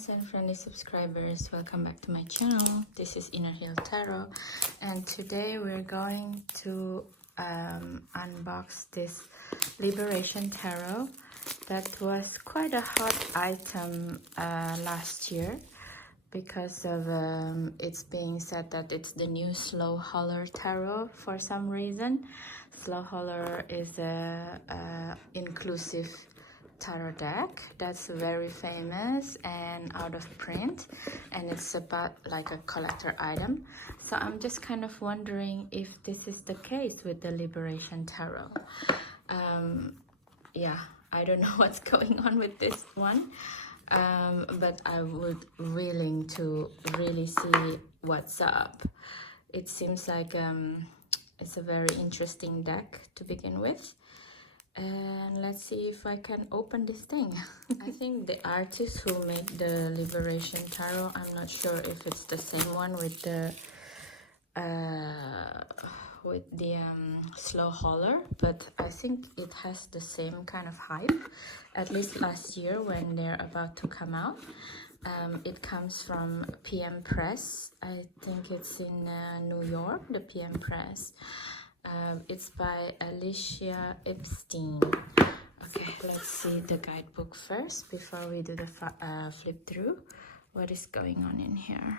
friends and friendly subscribers, welcome back to my channel. This is Inner Hill Tarot, and today we're going to unbox this Liberation Tarot that was quite a hot item last year because of it's being said that it's the new Slow Holler Tarot for some reason. Slow Holler is a inclusive tarot deck that's very famous and out of print, and it's about like a collector item. So I'm just kind of wondering if this is the case with the Liberation Tarot. Yeah, I don't know what's going on with this one, but I would willing to really see what's up. It seems like it's a very interesting deck to begin with. And let's see if I can open this thing. I think the artist who made the Liberation Tarot, I'm not sure if it's the same one with the Slow Holler, but I think it has the same kind of hype, at least last year when they're about to come out. It comes from PM Press. I think it's in New York, the PM Press. It's by Alicia Epstein. Okay, let's see the guidebook first before we do the flip through. What is going on in here?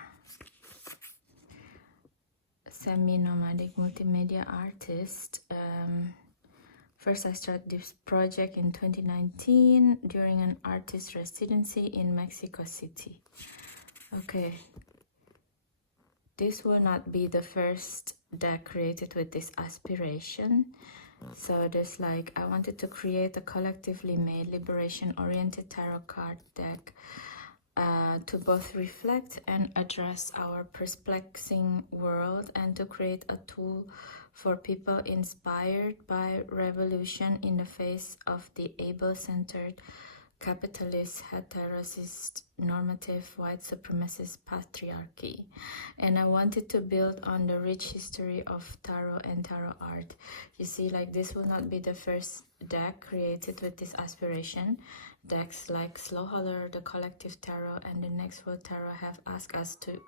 Semi-nomadic multimedia artist. First, I started this project in 2019 during an artist residency in Mexico City. Okay. This will not be the first deck created with this aspiration. So there's like, I wanted to create a collectively made liberation-oriented tarot card deck to both reflect and address our perplexing world, and to create a tool for people inspired by revolution in the face of the able-centered capitalist, heterosist, normative, white supremacist patriarchy. And I wanted to build on the rich history of tarot and tarot art. You see, like, this will not be the first deck created with this aspiration. Decks like Slow Holler, the Collective Tarot, and the Next World Tarot have asked us to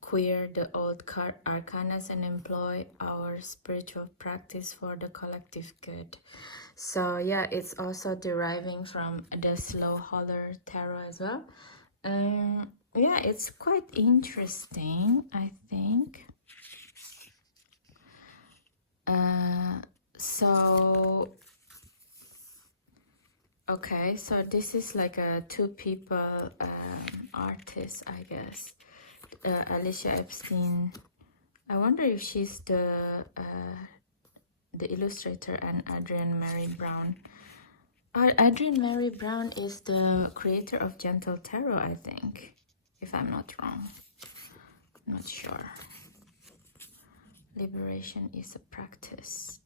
queer the old card arcanas and employ our spiritual practice for the collective good. So yeah, it's also deriving from the Slow Holler Tarot as well. Yeah, it's quite interesting, I think. Okay, so this is like a two people artist, I guess. Alicia Epstein. I wonder if she's the illustrator, and Adrienne Mary Brown. Adrienne Mary Brown is the creator of Gentle Tarot, I think, if I'm not wrong. I'm not sure. Liberation is a practice.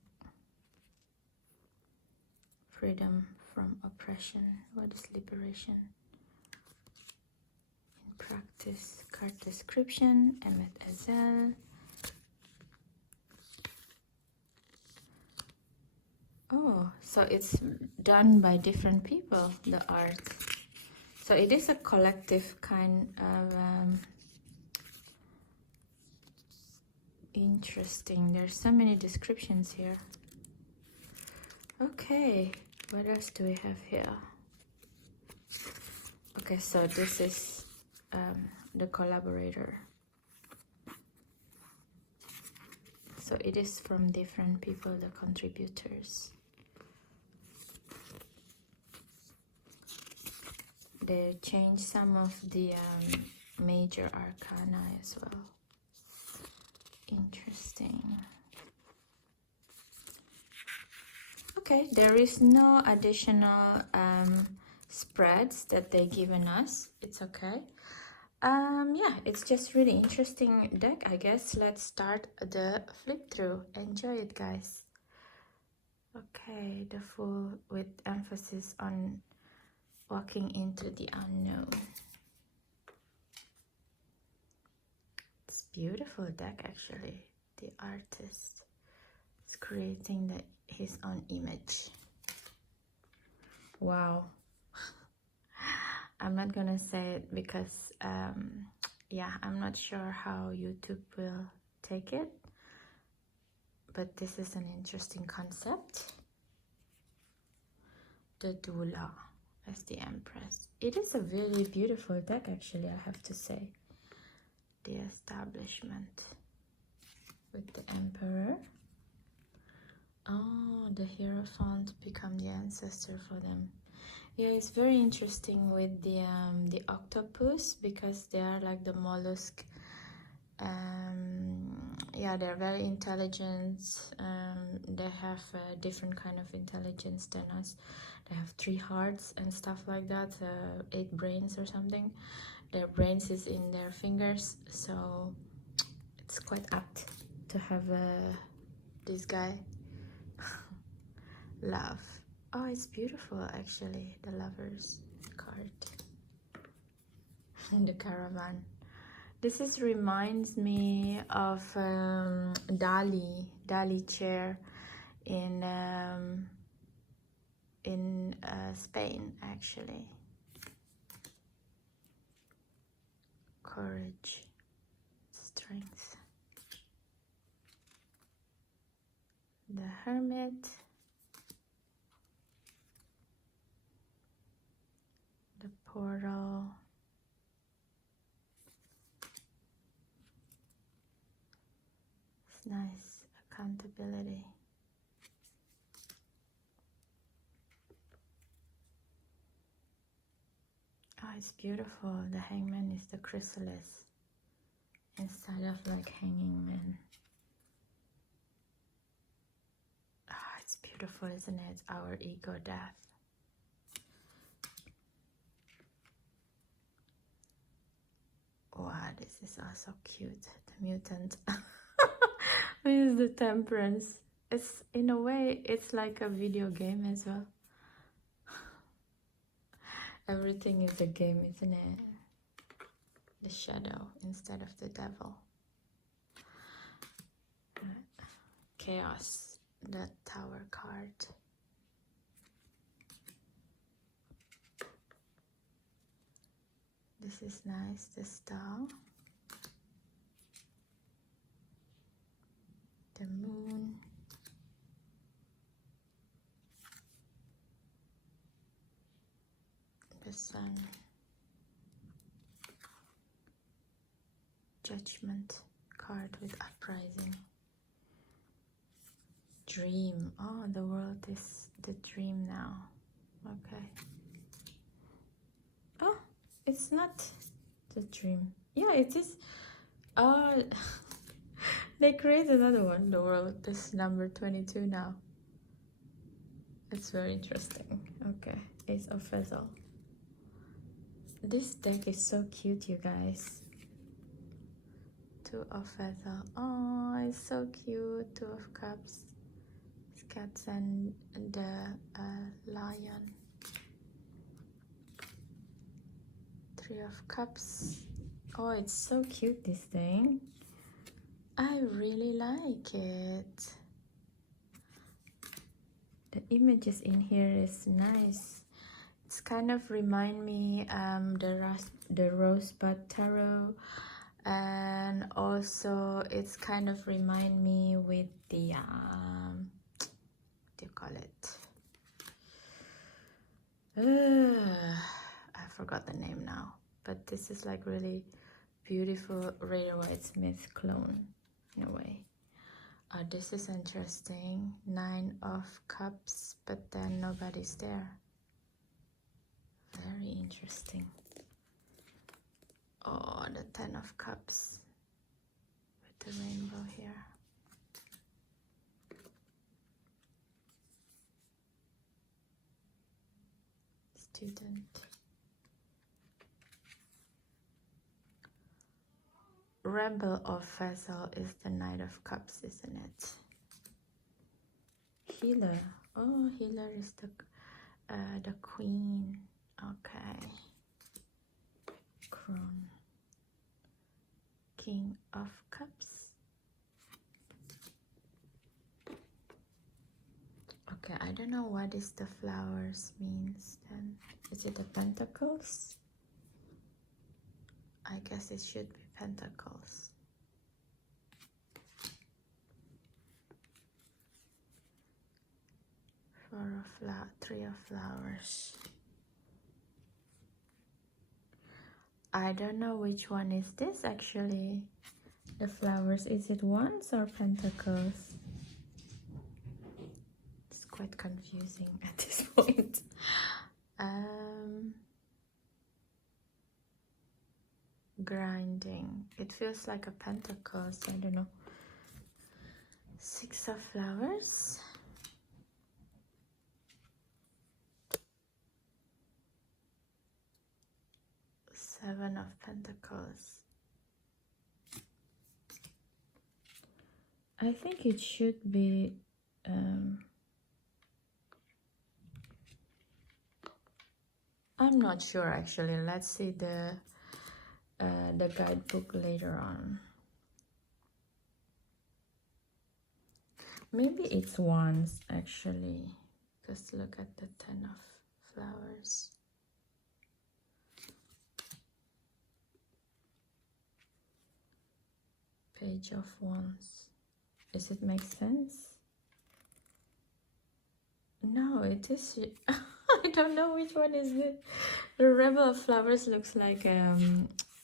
Freedom from oppression. What is liberation? In practice. Card description. Emmet Ezel. Oh, so it's done by different people, the art. So it is a collective kind of interesting. There's so many descriptions here. Okay, what else do we have here? Okay, so this is the collaborator. So it is from different people, the contributors. They changed some of the major arcana as well. Interesting. Okay, there is no additional spreads that they've given us. It's okay. Yeah, it's just really interesting deck, I guess. Let's start the flip through. Enjoy it, guys. Okay, the full with emphasis on walking into the unknown. It's beautiful deck, actually. The artist is creating his own image. Wow. I'm not gonna say it because yeah, I'm not sure how YouTube will take it, but this is an interesting concept. The doula as the empress. It is a very beautiful deck, actually, I have to say. The establishment with the emperor. Oh, the hierophant become the ancestor for them. Yeah, it's very interesting with the octopus, because they are like the mollusk. Yeah, they're very intelligent. They have a different kind of intelligence than us. They have 3 hearts and stuff like that, 8 brains or something. Their brains is in their fingers, so it's quite apt to have this guy. Love. Oh, it's beautiful, actually, the lovers card. The caravan. This is reminds me of Dali chair in Spain, actually. Courage, strength. The hermit. The portal. It's nice. Accountability. Oh, it's beautiful. The hangman is the chrysalis instead of like hanging man. Oh, it's beautiful, isn't it? Our ego death. Wow, this is also cute. The mutant. This is the temperance. It's, in a way, it's like a video game as well. Everything is a game, isn't it? The shadow instead of the devil. Chaos, the tower card. This is nice, the star. The moon. The sun. Judgment card with uprising. Dream. Oh, the world is the dream now. Okay. Oh, it's not the dream. Yeah, it is. Oh, they created another one. The world is number 22 now. It's very interesting. Okay, Ace of Fezzle. This deck is so cute, you guys. 2 of Fezzle. Oh, it's so cute. 2 of Cups. Cats and the lion. 3 of Cups. Oh, it's so cute, this thing. I really like it. The images in here is nice. It's kind of remind me the Rosebud Tarot, and also it's kind of remind me with the what do you call it? I forgot the name now, but this is like really beautiful Rider-Waite-Smith clone in a way. This is interesting. 9 of Cups, but then nobody's there. Very interesting. Oh, the 10 of Cups with the rainbow here. Student. Rebel of Vessel is the Knight of Cups, isn't it? Healer. Oh, healer is the Queen. Okay. Crown. King of Cups. Okay, I don't know what is the flowers means then. Is it the Pentacles? I guess it should be pentacles. Three of flowers. I don't know which one is this actually. The flowers, is it wands or pentacles? It's quite confusing at this point. Grinding. It feels like a pentacles. I don't know. Six of flowers. Seven of pentacles. I think it should be I'm not sure actually. Let's see the guidebook later on. Maybe it's wands actually, because look at the 10 of flowers. Page of wands. Does it make sense? No, it is. I don't know which one is it. The rebel of flowers looks like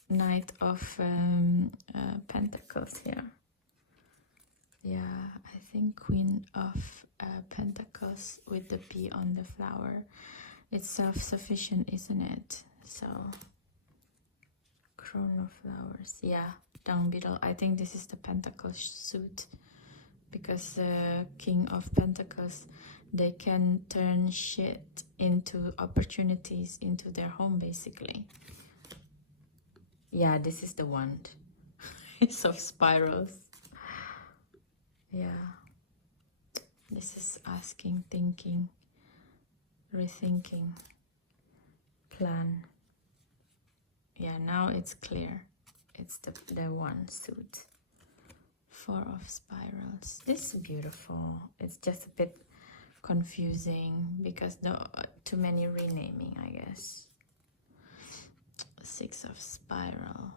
knight of pentacles here. Yeah, I think queen of pentacles with the P on the flower. It's self-sufficient, isn't it? So crown of flowers. Yeah, down below. I think this is the pentacle suit, because king of pentacles, they can turn shit into opportunities into their home basically. Yeah, this is the wand. It's of spirals. Yeah, this is asking, thinking, rethinking, plan. Yeah, now it's clear. It's the one suit. Four of spirals. This is beautiful. It's just a bit confusing because too many renaming, I guess. Six of spiral.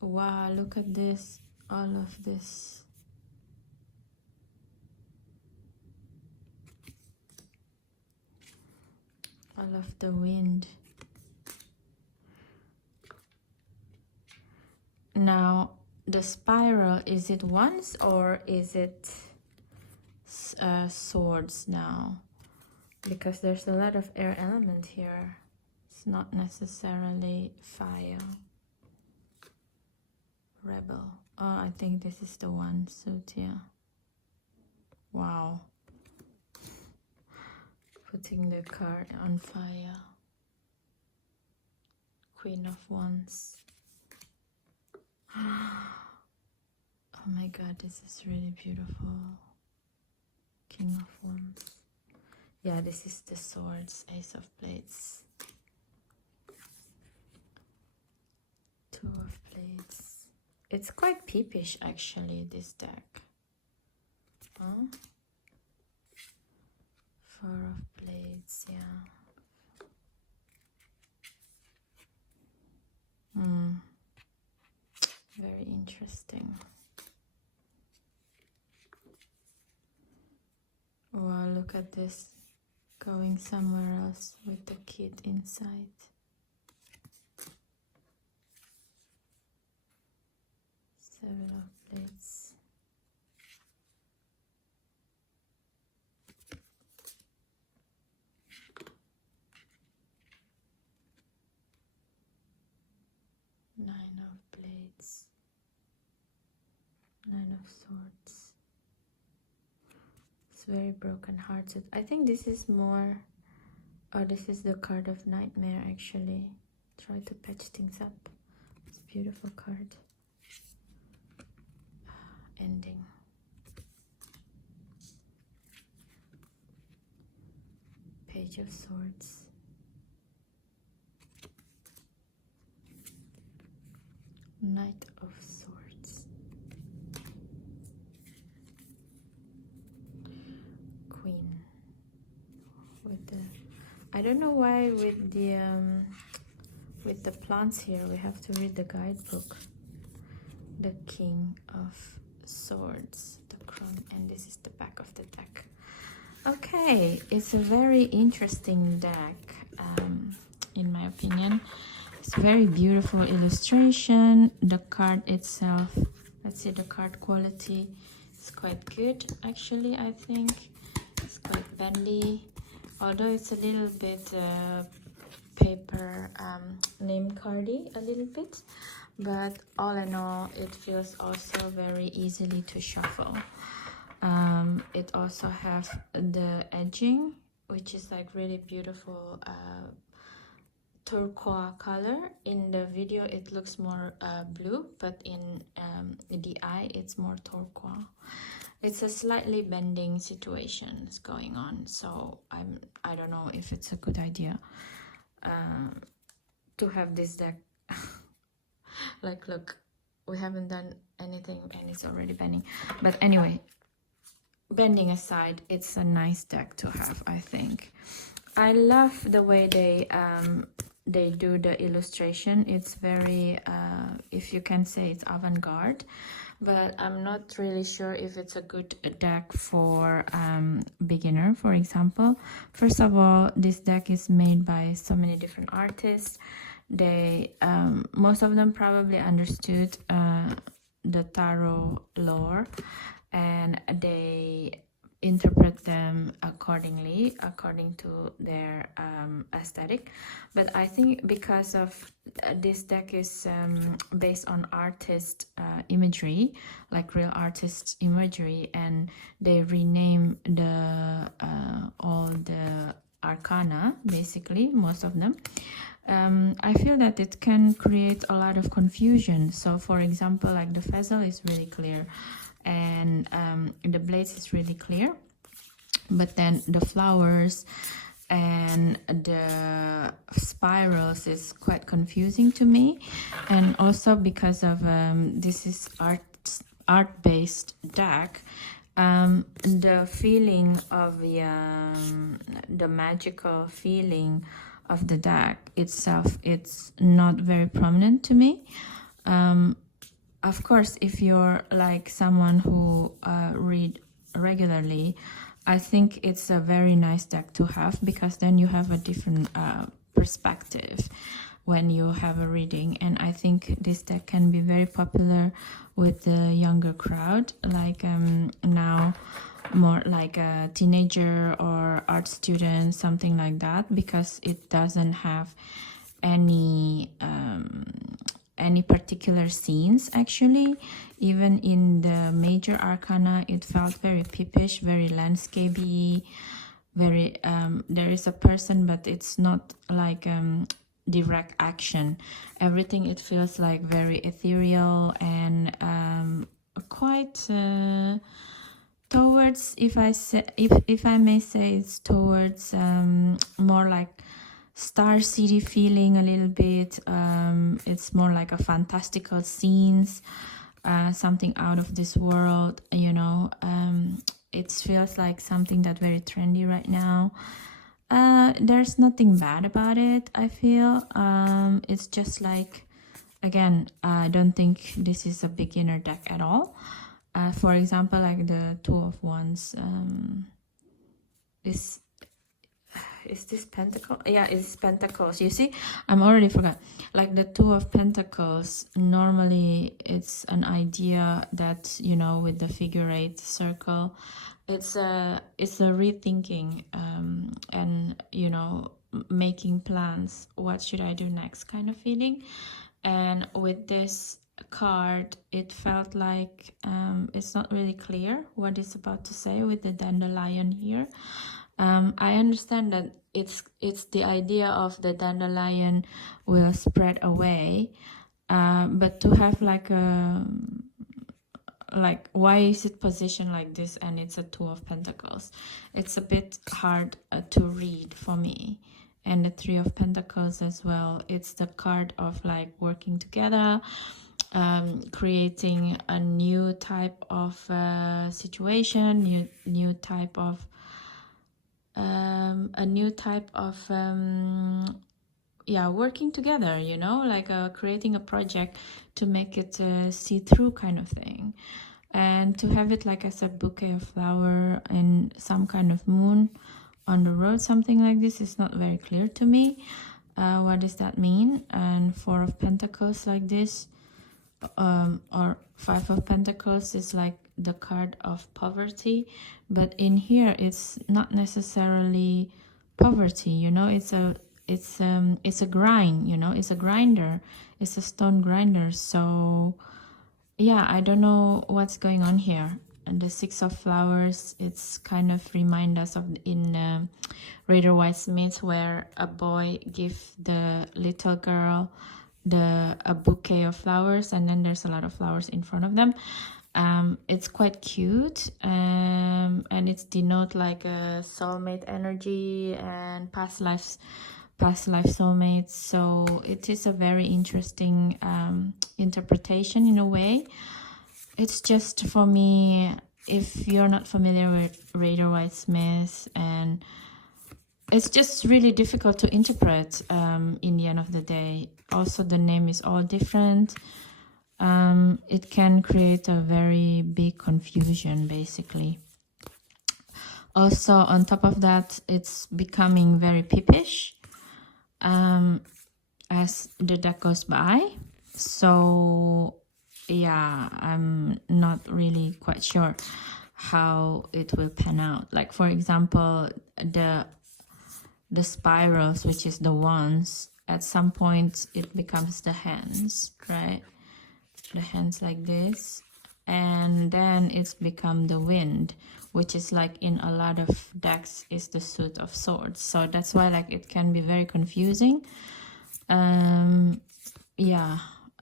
Wow, look at this. All of this. All of the wind. Now, the spiral, is it wands or is it swords now? Because there's a lot of air element here. It's not necessarily fire. Rebel. Oh, I think this is the one suit here. Wow. Putting the card on fire. Queen of Wands. Oh my god, this is really beautiful. King of Wands. Yeah, this is the swords. Ace of Blades. Two of Blades. It's quite peepish actually, this deck. Huh? Four of Blades, yeah. Very interesting. Wow, look at this. Going somewhere else with the kid inside. Seven of Blades. Nine of Blades. Nine of Swords. It's very broken-hearted. I think this is more... Oh, this is the card of Nightmare, actually. Try to patch things up. It's a beautiful card. Ending. Page of Swords. Knight of Swords. Queen with the I don't know why with the plants here we have to read the guidebook. The King of Swords, the crown, and this is the back of the deck. Okay, it's a very interesting deck, in my opinion. It's very beautiful illustration. The card itself, let's see, the card quality is quite good actually. I think it's quite bendy, although it's a little bit paper name cardy a little bit, but all in all it feels also very easily to shuffle. It also has the edging, which is like really beautiful turquoise color. In the video it looks more blue, but in the eye it's more turquoise. It's a slightly bending situation going on, so I don't know if it's a good idea to have this deck. Like, look, we haven't done anything and it's already bending. But anyway, bending aside, it's a nice deck to have, I think. I love the way they do the illustration. It's very, if you can say, it's avant-garde, but I'm not really sure if it's a good deck for beginner, for example. First of all, this deck is made by so many different artists. They most of them probably understood the tarot lore, and they interpret them accordingly, according to their aesthetic. But I think because of this deck is based on artist imagery, like real artist imagery, and they rename the all the arcana, basically most of them. I feel that it can create a lot of confusion. So for example, like the bezel is really clear, and the blades is really clear, but then the flowers and the spirals is quite confusing to me. And also because of this is art-based deck, the feeling of the magical feeling of the deck itself, it's not very prominent to me. Of course, if you're like someone who read regularly, I think it's a very nice deck to have, because then you have a different perspective when you have a reading. And I think this deck can be very popular with the younger crowd, like now more like a teenager or art student, something like that, because it doesn't have any particular scenes. Actually, even in the major arcana, it felt very pippish, very landscapey, very there is a person, but it's not like direct action. Everything, it feels like very ethereal and quite towards, if I may say, it's towards more like Star City feeling a little bit. It's more like a fantastical scenes, something out of this world, you know. It feels like something that very trendy right now. There's nothing bad about it, I feel. It's just like, again, I don't think this is a beginner deck at all. For example, like the Two of Wands, is this Pentacle? Yeah, it's Pentacles. You see, I'm already forgot. Like the Two of Pentacles, normally it's an idea that, you know, with the figure eight circle, it's a rethinking and, you know, making plans. What should I do next kind of feeling. And with this card, it felt like it's not really clear what it's about to say with the dandelion here. I understand that it's the idea of the dandelion will spread away, but to have like a, like, why is it positioned like this and it's a Two of Pentacles? It's a bit hard to read for me. And the Three of Pentacles as well, it's the card of like working together, creating a new type of situation, new type of a new type of yeah, working together, you know, like creating a project to make it see through kind of thing. And to have it like as a bouquet of flower and some kind of moon on the road, something like this is not very clear to me. What does that mean? And Four of Pentacles like this, or Five of Pentacles is like the card of poverty, but in here it's not necessarily poverty, you know. It's a grind, you know. It's a grinder, it's a stone grinder. So yeah, I don't know what's going on here. And the Six of Flowers, it's kind of remind us of in Rider Waite Smith, where a boy give the little girl a bouquet of flowers, and then there's a lot of flowers in front of them. It's quite cute, and it's denote like a soulmate energy and past life soulmates. So it is a very interesting interpretation in a way. It's just, for me, if you're not familiar with Rider Waite Smith, and it's just really difficult to interpret in the end of the day. Also, the name is all different. It can create a very big confusion, basically. Also, on top of that, it's becoming very peepish as the deck goes by. So, yeah, I'm not really quite sure how it will pan out. Like, for example, the spirals, which is the wands, at some point it becomes the hands, right? The hands like this, and then it's become the wind, which is like in a lot of decks is the suit of swords. So that's why like it can be very confusing. Yeah,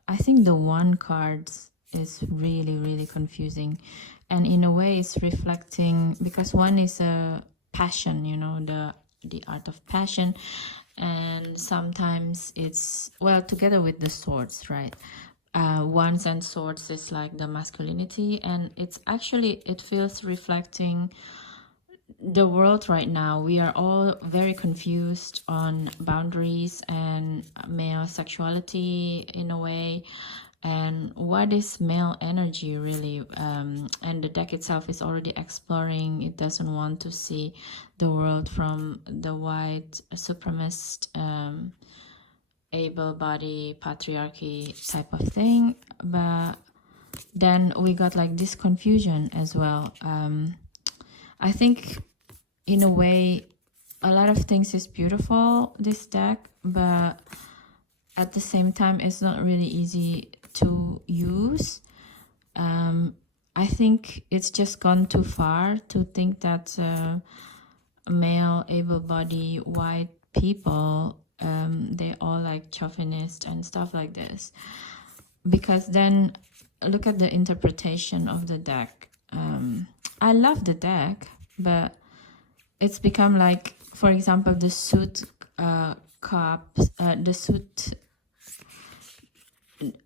I think the one card is really confusing, and in a way it's reflecting, because one is a passion, you know, the art of passion, and sometimes it's, well, together with the swords, right? Wands and swords is like the masculinity, and it's actually, it feels reflecting the world right now. We are all very confused on boundaries and male sexuality in a way, and what is male energy really. And the deck itself is already exploring. It doesn't want to see the world from the white supremacist able-bodied patriarchy type of thing. But then we got like this confusion as well. I think in a way a lot of things is beautiful, this deck, but at the same time it's not really easy to use. I think it's just gone too far to think that male able-bodied white people, they all like chauvinist and stuff like this, because then look at the interpretation of the deck. I love the deck, but it's become like, for example, the suit cups,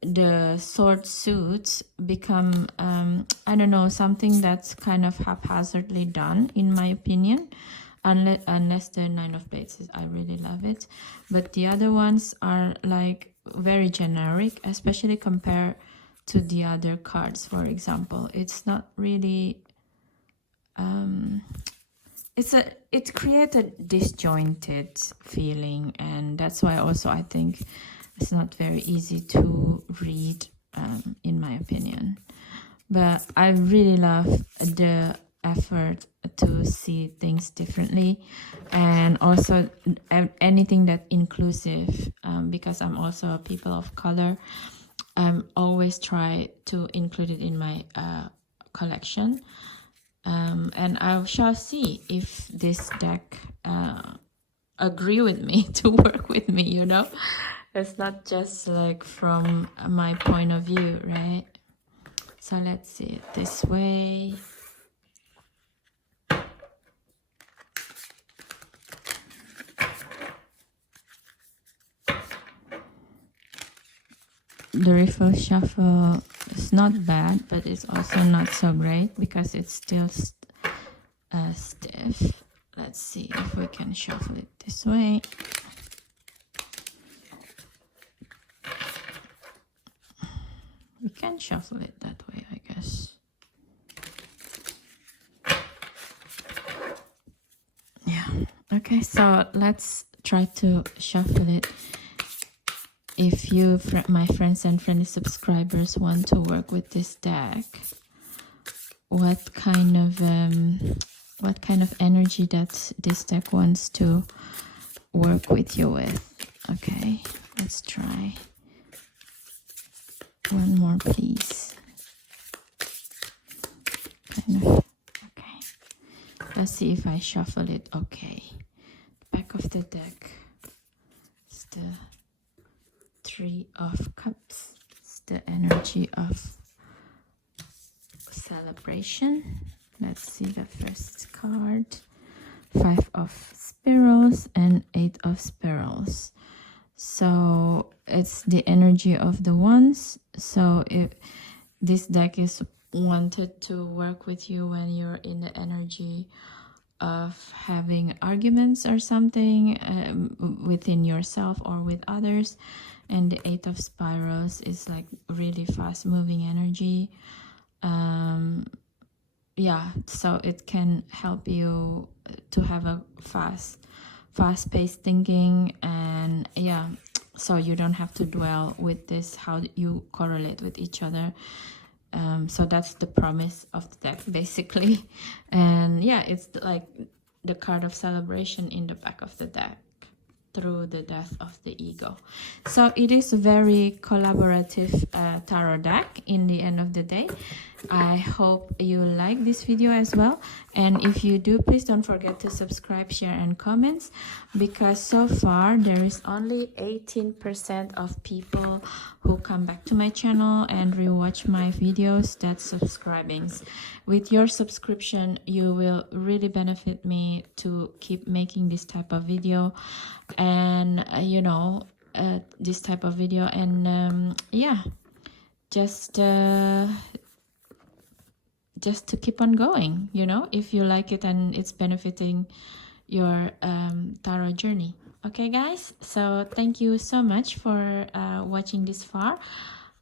the sword suits become I don't know, something that's kind of haphazardly done, in my opinion. Unless the Nine of Blades, I really love it, but the other ones are like very generic, especially compared to the other cards. For example, it's not really it creates a disjointed feeling, and that's why also I think it's not very easy to read, in my opinion. But I really love the effort to see things differently, and also anything that inclusive, because I'm also a people of color. I'm always try to include it in my collection, and I shall see if this deck agree with me to work with me, you know. It's not just like from my point of view, right? So let's see it this way. The riffle shuffle is not bad, but it's also not so great because it's still stiff. let's see if we can shuffle it this way. We can shuffle it that way, I guess. Yeah. Okay, so let's try to shuffle it. If you, my friends and friendly subscribers, want to work with this deck, what kind of energy that this deck wants to work with you with? Okay, let's try. One more, please. Okay. Let's see if I shuffle it. Okay. Back of the deck. It's the Three of Cups. It's the energy of celebration. Let's see the first card. Five of Spirals and Eight of Spirals. So it's the energy of the Wands. So if this deck is wanted to work with you when you're in the energy of having arguments or something within yourself or with others, and the Eight of Spirals is like really fast moving energy. Yeah, so it can help you to have a fast-paced thinking, and yeah, so you don't have to dwell with this, how you correlate with each other. So that's the promise of the deck, basically. And yeah, it's like the card of celebration in the back of the deck, through the death of the ego. So it is a very collaborative tarot deck in the end of the day. I hope you like this video as well, and if you do, please don't forget to subscribe, share and comments, because so far there is only 18% of people who come back to my channel and rewatch my videos that's subscribing. With your subscription, you will really benefit me to keep making this type of video, and this type of video, and yeah, just to keep on going, if you like it and it's benefiting your tarot journey. Okay guys, so thank you so much for watching this far.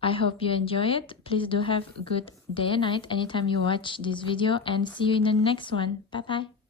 I hope you enjoy it. Please do have a good day and night anytime you watch this video, and see you in the next one. Bye bye.